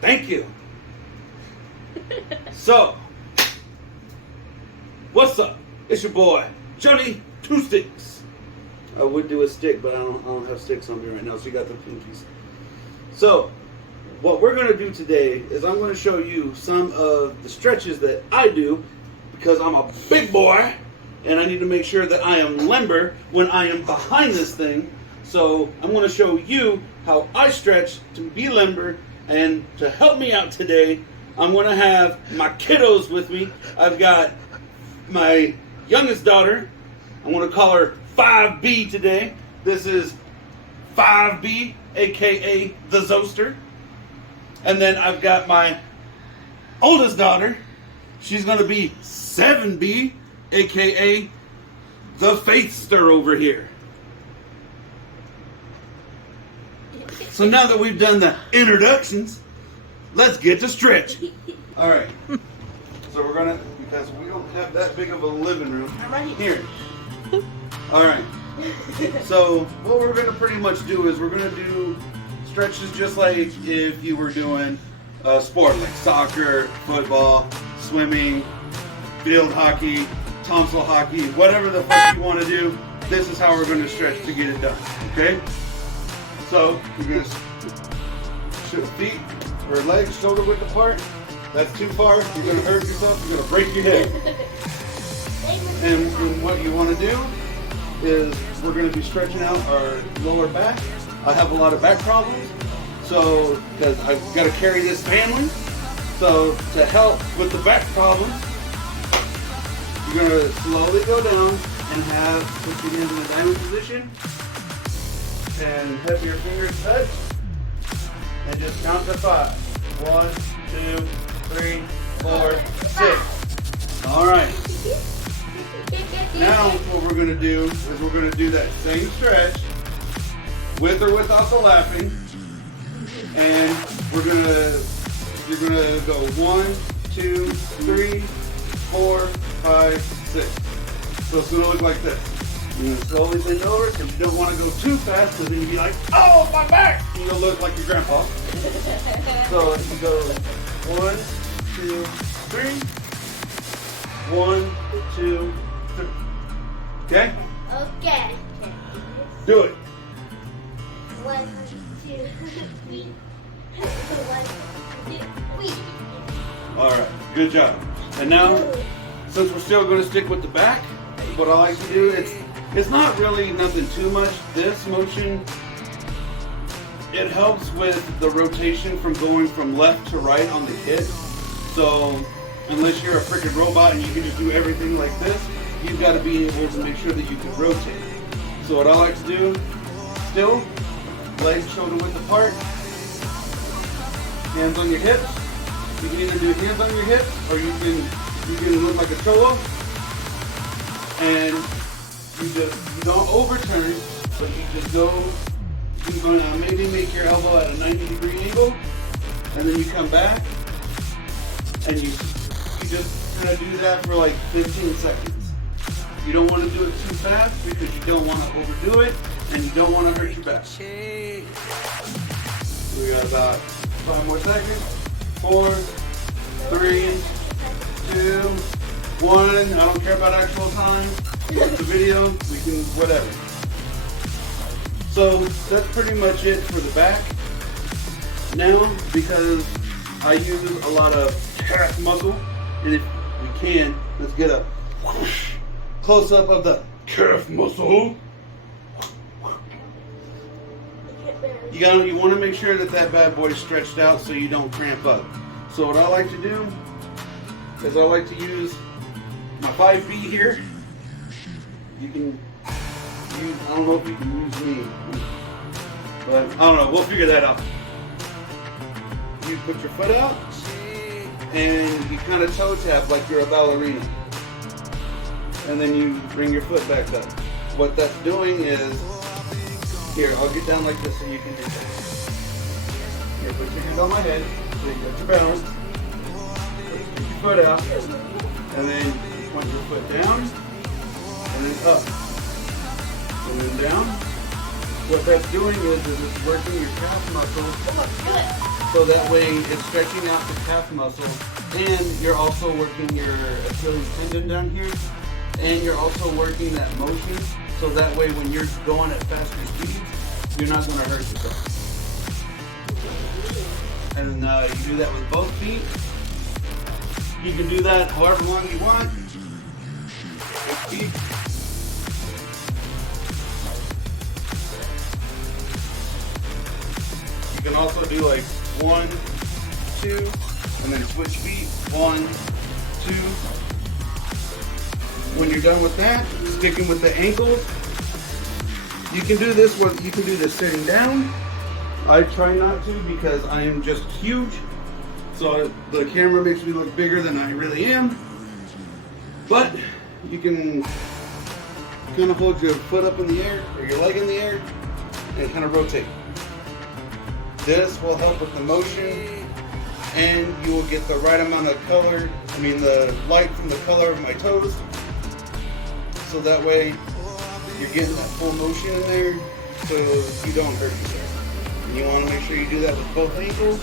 Thank you. So, what's up? It's your boy, Johnny Two Sticks. I would do a stick, but I don't have sticks on me right now, so you got the pinkies. So, what we're going to do today is I'm going to show you some of the stretches that I do because I'm a big boy and I need to make sure that I am limber when I am behind this thing. So, I'm going to show you how I stretch to be limber, and to help me out today, I'm going to have my kiddos with me. I've got my youngest daughter. I'm going to call her 5B today. This is 5B, aka the Zoster. And then I've got my oldest daughter. She's going to be 7B, aka the Faithster over here. So now that we've done the introductions, let's get to stretching. All right. So we're going to, because we don't have that big of a living room. I'm right Here. All right. So what we're going to pretty much do is we're going to do stretches just like if you were doing a sport like soccer, football, swimming, field hockey, tonsil hockey, whatever the fuck you want to do. This is how we're going to stretch to get it done. Okay? So you're going to shoot feet or legs shoulder width apart. That's too far. You're going to hurt yourself. You're going to break your hip. And what you want to do is we're going to be stretching out our lower back. I have a lot of back problems, so because I've got to carry this family. So to help with the back problems, you're going to slowly go down and put your hands in a diamond position and have your fingers touch and just count to 5. 1, 2, 3, 4, 6. All right. Now what we're going to do is we're going to do that same stretch with or without the laughing, and you're gonna go 1, 2, 3, 4, 5, 6. So it's gonna look like this. You're gonna slowly bend over because you don't want to go too fast, because then you'll be like, oh, my back! And you'll look like your grandpa. So you go 1, 2, 3, 1, 2, 3. Okay? Okay. Do it. 1, 2, 3. 1, 2, 3. All right, good job. And now, since we're still going to stick with the back, what I like to do, it's not really nothing too much. This motion, it helps with the rotation from going from left to right on the hip. So unless you're a freaking robot and you can just do everything like this, you've got to be able to make sure that you can rotate. So what I like to do, still, legs shoulder width apart, hands on your hips. You can either do hands on your hips or you can look like a cholo, and you don't overturn, but you just go. You're going to maybe make your elbow at a 90-degree angle, and then you come back, and you just kind of do that for like 15 seconds. You don't want to do it too fast because you don't want to overdo it, and you don't want to hurt your back. We got about 5 more seconds. 4, 3, 2, 1. I don't care about actual time. Watch the video. We can whatever. So that's pretty much it for the back. Now, because I use a lot of calf muscle, and if we can, let's get a close up of the calf muscle. You want to make sure that bad boy is stretched out so you don't cramp up. So what I like to do is I like to use my 5B here. You can use, I don't know if you can use me, but I don't know, we'll figure that out. You put your foot out and you kind of toe tap like you're a ballerina. And then you bring your foot back up. What that's doing is, here, I'll get down like this so you can do that. Here, put your hand on my head so you got your balance. Put your foot out, and then point your foot down, and then up, and then down. What that's doing is it's working your calf muscles. Come on, do it. So that way it's stretching out the calf muscle, and you're also working your Achilles tendon down here, and you're also working that motion. So that way when you're going at faster speeds, you're not going to hurt yourself. And you do that with both feet. You can do that however long you want. You can also do like 1, 2, and then switch feet. 1, 2. When you're done with that, sticking with the ankles, you can do this. You can do this sitting down. I try not to because I am just huge, so the camera makes me look bigger than I really am. But you can kind of hold your foot up in the air or your leg in the air and kind of rotate. This will help with the motion, and you will get the right amount of color, the light from the color of my toes. So that way you're getting that full motion in there so you don't hurt yourself. And you want to make sure you do that with both ankles,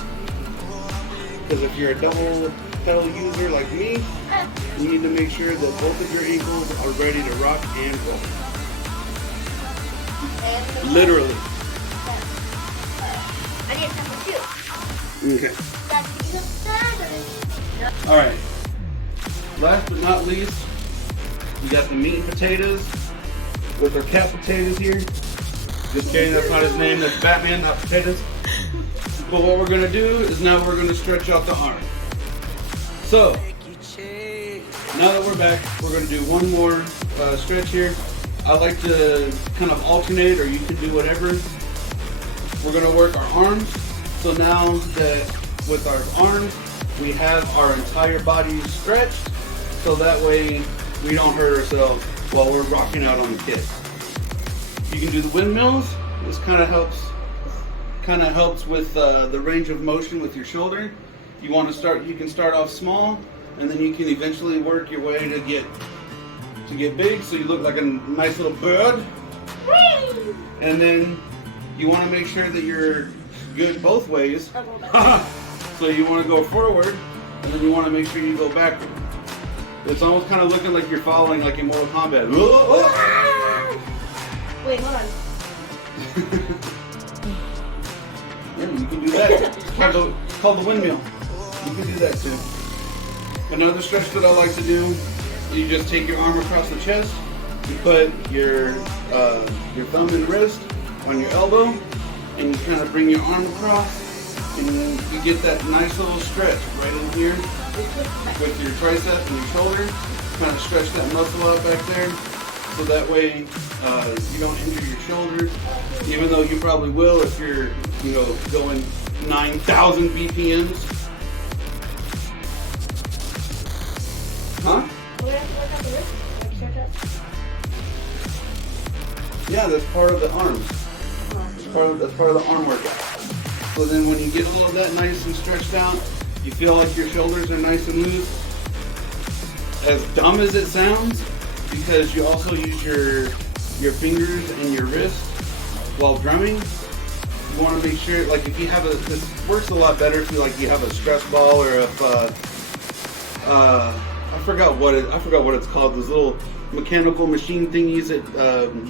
because if you're a double pedal user like me, you need to make sure that both of your ankles are ready to rock and roll. Literally. I need number 2. Okay. All right. Last but not least, we got the meat and potatoes with our cat potatoes here. Just kidding, that's not his name. That's Batman, not potatoes. But what we're gonna do is now we're gonna stretch out the arm. So now that we're back, we're gonna do one more stretch here. I like to kind of alternate, or you can do whatever. We're gonna work our arms. So now that with our arms, we have our entire body stretched, so that way we don't hurt ourselves while we're rocking out on the kit. You can do the windmills. This kind of helps with the range of motion with your shoulder. You want to start, you can start off small, and then you can eventually work your way to get big, so you look like a nice little bird. And then you want to make sure that you're good both ways. So you want to go forward, and then you want to make sure you go backward. It's almost kind of looking like you're following like in Mortal Kombat. Wait, hold on. Yeah, you can do that. It's called the windmill. You can do that too. Another stretch that I like to do, you just take your arm across the chest, you put your thumb and wrist on your elbow, and you kind of bring your arm across, and you get that nice little stretch right in here with your tricep and your shoulder. Kind of stretch that muscle out back there, so that way you don't injure your shoulder, even though you probably will if you're going 9,000 BPMs. Huh? Yeah, that's part of the arms. That's part of the arm workout. So then when you get all of that nice and stretched out, you feel like your shoulders are nice and loose. As dumb as it sounds, because you also use your fingers and your wrist while drumming, you want to make sure, like if you have this works a lot better if you have a stress ball, or if I forgot what it's called, those little mechanical machine thingies that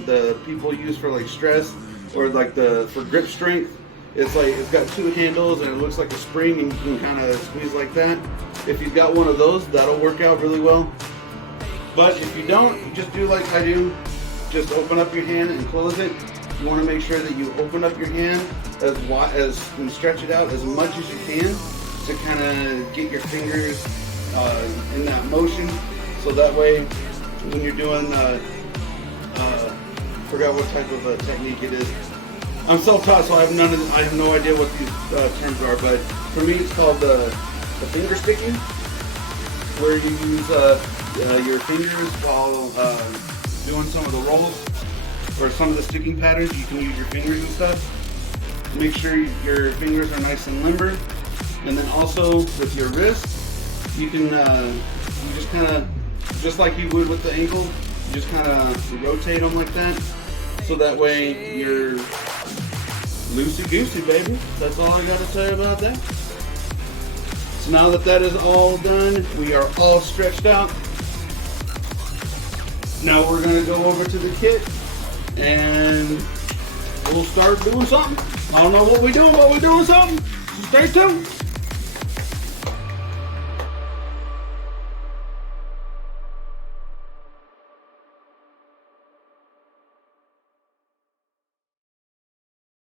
the people use for like stress, or like for grip strength. It's got 2 handles and it looks like a spring, and you can kind of squeeze like that. If you've got one of those, that'll work out really well. But if you don't, you just do like I do. Just open up your hand and close it. You want to make sure that you open up your hand as wide and stretch it out as much as you can to kind of get your fingers in that motion. So that way, when you're doing, forgot what type of technique it is. I'm self-taught, so I have no idea what these terms are. But for me, it's called the finger sticking, where you use your fingers while doing some of the rolls or some of the sticking patterns. You can use your fingers and stuff. Make sure your fingers are nice and limber. And then also with your wrist, you can you just kind of, just like you would with the ankle, you just kind of rotate them like that. So that way loosey goosey, baby. That's all I got to say about that. So now that that is all done, we are all stretched out. Now we're going to go over to the kit and we'll start doing something. I don't know what we're doing, but we're doing something. So stay tuned.